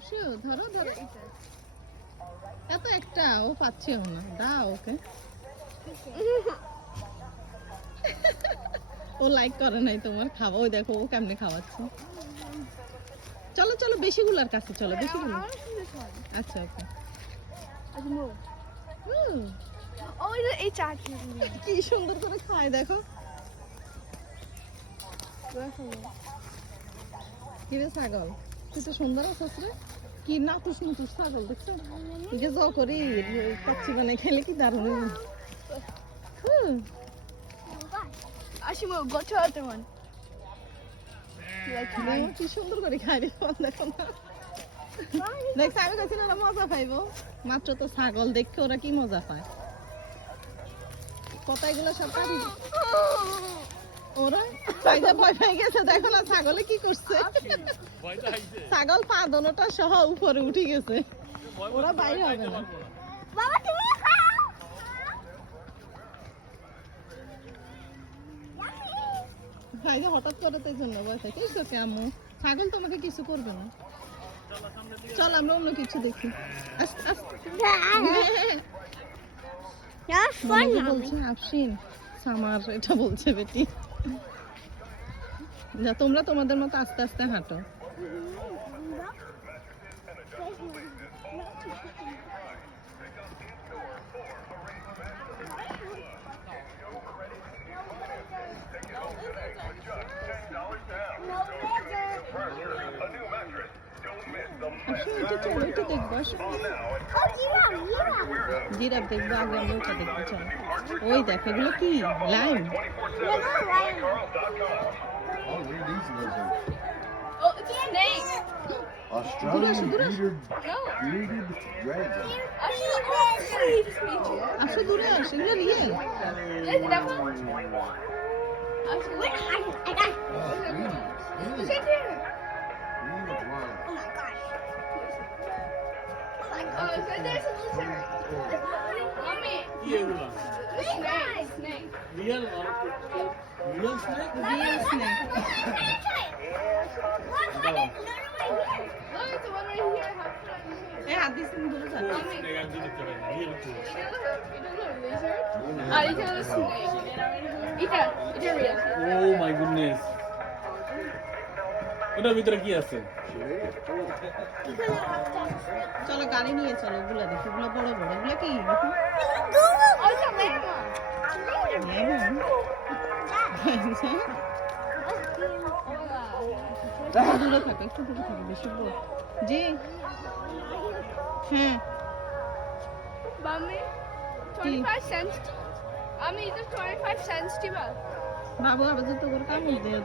আসো ধরো ধরো এত একটা ও পাচ্ছেও না দাও ওকে ও লাইক করে নাই তোমার খাওয়া ওই দেখো ও কেমনে খাওয়াচ্ছে চলো চলো বেশিগুলার কাছে চলো বেশিগুলো আচ্ছা ওকে এই চাটনি কি সুন্দর করে খায় দেখো কি রে ছাগল তুই তো সুন্দর আছিস রে কি নাতুস নাতুস ছাগল দেখছো যে জ করি পাচ্ছি মানে খেলে কি দারুণ Ashimo, go to other one. কি সুন্দর করে খায় রে দেখো না দেখ আমি কাছে না মজা পাইবো মাত্র তো ছাগল দেখে ওরা কি মজা পায় কথাগুলো সব কাটি ওরা সাইজে ভয় পেয়ে গেছে দেখো না ছাগলে কি করছে ছাগল পা দোনোটা সহ উপরে উঠে গেছে ওরা বাইরে হবে না বাবা তুমি খাও সাইজে হঠাৎ করে তাই জন্য ভয় থাকে কি করছে আম্মু ছাগল তোমাকে কিছু করবে না চল আমরা অন্য কিছু দেখি আস্তে আস্তে বলছে আফসিন সামার এটা বলছে বেটি যা তোমরা তোমাদের মতো আস্তে আস্তে হাঁটো চলো এটা দেখবো জিরাফ দেখবো আগে আমরা ওটা দেখবো চলো ওই দেখো এগুলো কি lime Oh, it's a snake. Australian bearded dragon. আসো দূরে আসো এগুলো real Real snake? Real snake এই হাত দিস তুমি দূরে যাও Oh my goodness. ওটার ভিতরে কি আছে? চলো গাড়ি নিয়ে চলো ওগুলো দেখো ওগুলো বড় বড় ওগুলো কি দূরে থাকো একটু দূরে থাকো বেশি বড় জি হ্যাঁ Mommy, 25 cents. I mean, it's 25 cents, Tiva. বাবু আবার তো তোর কামড় দিয়ে